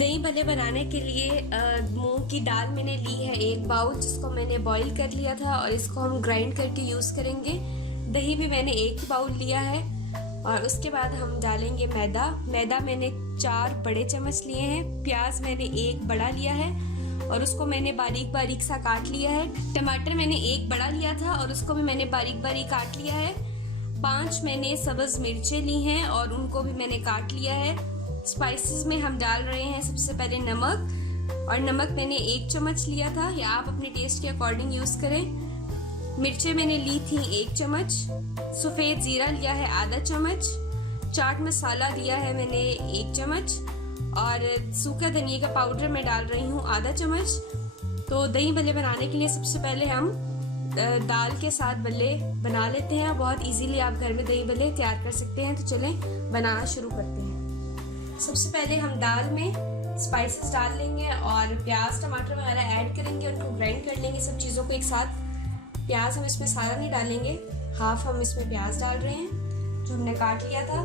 दही भल्ले बनाने के लिए मूंग की दाल मैंने ली है 1 बाउल, जिसको मैंने बॉईल कर लिया था और इसको हम ग्राइंड करके यूज़ करेंगे। दही भी मैंने 1 बाउल लिया है और उसके बाद हम डालेंगे मैदा मैंने 4 बड़े चम्मच लिए हैं। प्याज मैंने 1 बड़ा लिया है और उसको मैंने बारीक बारीक सा काट लिया है। टमाटर मैंने 1 बड़ा लिया था और उसको भी मैंने बारीक बारीक काट लिया है। 5 मैंने सब्ज़ मिर्चें ली हैं और उनको भी मैंने काट लिया है। स्पाइसेस में हम डाल रहे हैं सबसे पहले नमक, और नमक मैंने 1 चम्मच लिया था, या आप अपने टेस्ट के अकॉर्डिंग यूज़ करें। मिर्चें मैंने ली थी 1 चम्मच। सफ़ेद ज़ीरा लिया है आधा चम्मच। चाट मसाला लिया है मैंने 1 चम्मच और सूखा धनिया का पाउडर मैं डाल रही हूँ आधा चम्मच। तो दही भल्ले बनाने के लिए सबसे पहले हम दाल के साथ भल्ले बना लेते हैं। बहुत इजीली आप घर में दही भल्ले तैयार कर सकते हैं। तो चलें बनाना शुरू करते हैं। सबसे पहले हम दाल में स्पाइसेस डाल लेंगे और प्याज टमाटर वगैरह ऐड करेंगे, उनको ग्राइंड कर लेंगे सब चीज़ों को एक साथ। प्याज हम इसमें सारा नहीं डालेंगे, हाफ हम इसमें प्याज डाल रहे हैं जो हमने काट लिया था।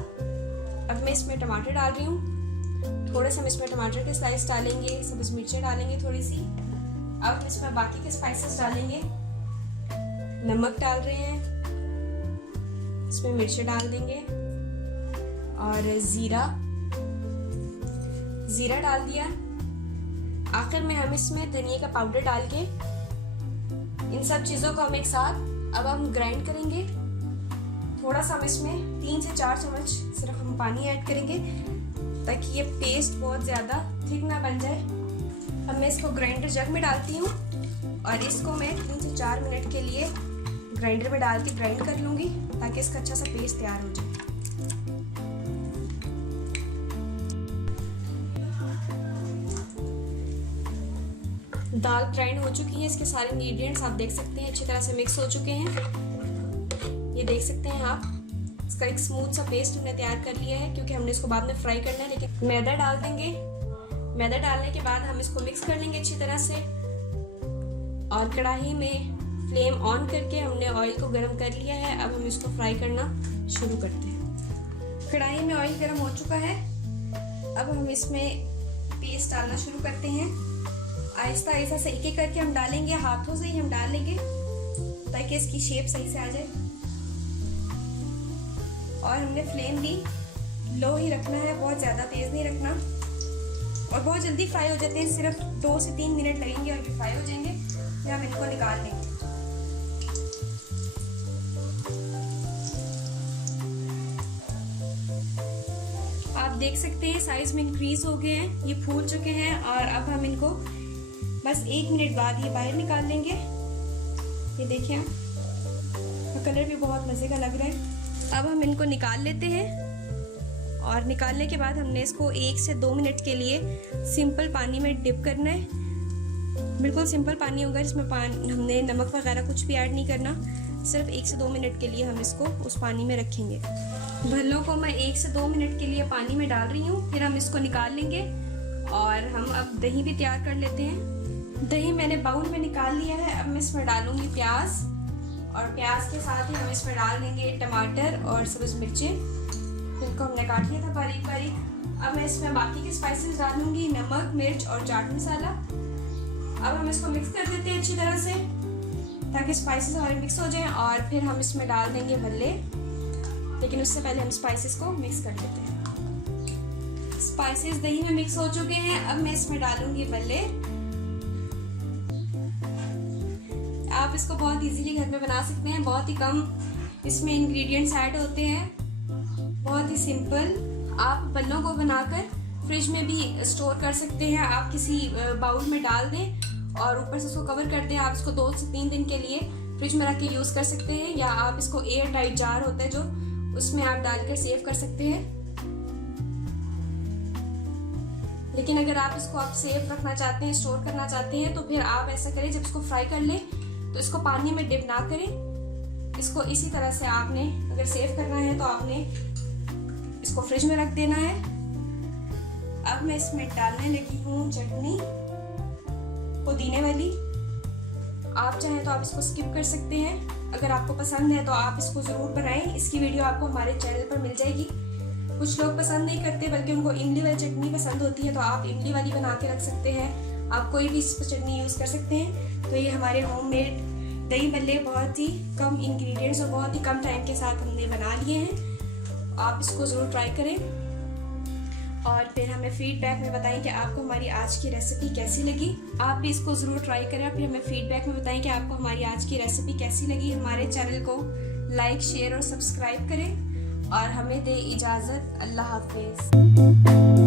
अब मैं इसमें टमाटर डाल रही हूँ, थोड़ा सा हम इसमें टमाटर के स्लाइस डालेंगे, सब्ज़ मिर्चें डालेंगे थोड़ी सी। अब हम इसमें बाकी के स्पाइसेस डालेंगे। नमक डाल रहे हैं, इसमें मिर्चें डाल देंगे और ज़ीरा डाल दिया। आखिर में हम इसमें धनिया का पाउडर डाल के इन सब चीज़ों को हम एक साथ अब हम ग्राइंड करेंगे। थोड़ा सा हम इसमें 3 से 4 चम्मच सिर्फ हम पानी ऐड करेंगे ताकि ये पेस्ट बहुत ज़्यादा थिक ना बन जाए। अब मैं इसको ग्राइंडर जग में डालती हूँ और इसको मैं 3 से 4 मिनट के लिए ग्राइंडर में डाल के ग्राइंड कर लूँगी ताकि इसका अच्छा सा पेस्ट तैयार हो जाए। दाल ग्राइंड हो चुकी है, इसके सारे इंग्रेडिएंट्स आप देख सकते हैं अच्छी तरह से मिक्स हो चुके हैं। ये देख सकते हैं आप, इसका एक स्मूथ सा पेस्ट हमने तैयार कर लिया है क्योंकि हमने इसको बाद में फ्राई करना है। लेकिन मैदा डाल देंगे। मैदा डालने के बाद हम इसको मिक्स कर लेंगे अच्छी तरह से और कढ़ाई में फ्लेम ऑन करके हमने ऑयल को गर्म कर लिया है। अब हम इसको फ्राई करना शुरू करते हैं। कढ़ाई में ऑयल गर्म हो चुका है। अब हम इसमें पेस्ट डालना शुरू करते हैं। आहिस्ता आहिस्ता से एक एक करके हम डालेंगे, हाथों से ही हम डाल लेंगे ताकि इसकी शेप सही से आ जाए। और हमने फ्लेम भी लो ही रखना है, बहुत ज़्यादा तेज़ नहीं रखना। और बहुत जल्दी फ्राई हो जाते हैं, सिर्फ 2 से 3 मिनट लगेंगे और ये फ्राई हो जाएंगे। फिर हम इनको निकाल लेंगे। आप देख सकते हैं साइज में इंक्रीज हो गए हैं, ये फूल चुके हैं और अब हम इनको बस 1 मिनट बाद ये बाहर निकाल लेंगे। ये देखिए तो कलर भी बहुत मज़े का लग रहा है। अब हम इनको निकाल लेते हैं और निकालने के बाद हमने इसको 1 से 2 मिनट के लिए सिंपल पानी में डिप करना है। बिल्कुल सिंपल पानी होगा, जिसमें हमने नमक वगैरह कुछ भी ऐड नहीं करना। सिर्फ 1 से 2 मिनट के लिए हम इसको उस पानी में रखेंगे। भल्लों को मैं 1 से 2 मिनट के लिए पानी में डाल रही हूँ, फिर हम इसको निकाल लेंगे और हम अब दही भी तैयार कर लेते हैं। दही मैंने बाउल में निकाल लिया है। अब मैं इसमें डालूंगी प्याज और प्याज के साथ ही हम इसमें डाल देंगे टमाटर और सब्ज़ मिर्चें, जिनको हमने काट लिया था बारीक बारीक। अब मैं इसमें बाकी के स्पाइसेस डालूंगी, नमक, मिर्च और चाट मसाला। अब हम इसको मिक्स कर देते हैं अच्छी तरह से ताकि स्पाइसेस हमारे मिक्स हो जाएं और फिर हम इसमें डाल देंगे भल्ले। लेकिन उससे पहले हम स्पाइसेस को मिक्स कर लेते हैं। स्पाइसेस दही में मिक्स हो चुके हैं। अब मैं इसमें डालूंगी भल्ले। आप इसको बहुत इजीली घर में बना सकते हैं, बहुत ही कम इसमें इंग्रेडिएंट्स ऐड होते हैं, बहुत ही सिंपल। आप भल्लों को बनाकर फ्रिज में भी स्टोर कर सकते हैं। आप किसी बाउल में डाल दें और ऊपर से उसको कवर कर दें। आप इसको 2 से 3 दिन के लिए फ्रिज में रख के यूज़ कर सकते हैं, या आप इसको एयर टाइट जार होता है जो, उसमें आप डालकर सेव कर सकते हैं। लेकिन अगर आप इसको आप सेव रखना चाहते हैं, स्टोर करना चाहते हैं, तो फिर आप ऐसा करें, जब इसको फ्राई कर लें तो इसको पानी में डिप ना करें। इसको इसी तरह से आपने अगर सेव करना है तो आपने इसको फ्रिज में रख देना है। अब मैं इसमें डालने लगी हूँ चटनी पुदीने वाली। आप चाहें तो आप इसको स्किप कर सकते हैं, अगर आपको पसंद है तो आप इसको ज़रूर बनाएं। इसकी वीडियो आपको हमारे चैनल पर मिल जाएगी। कुछ लोग पसंद नहीं करते, बल्कि उनको इमली वाली चटनी पसंद होती है, तो आप इमली वाली बना के रख सकते हैं। आप कोई भी चटनी यूज़ कर सकते हैं। तो ये हमारे होममेड दही भल्ले बहुत ही कम इंग्रेडिएंट्स और बहुत ही कम टाइम के साथ हमने बना लिए हैं। आप इसको ज़रूर ट्राई करें और फिर हमें फीडबैक में बताएं कि आपको हमारी आज की रेसिपी कैसी लगी। आप भी इसको ज़रूर ट्राई करें और फिर हमें फीडबैक में बताएं कि आपको हमारी आज की रेसिपी कैसी लगी। हमारे चैनल को लाइक, शेयर और सब्सक्राइब करें और हमें दें इजाज़त। अल्लाह हाफिज़।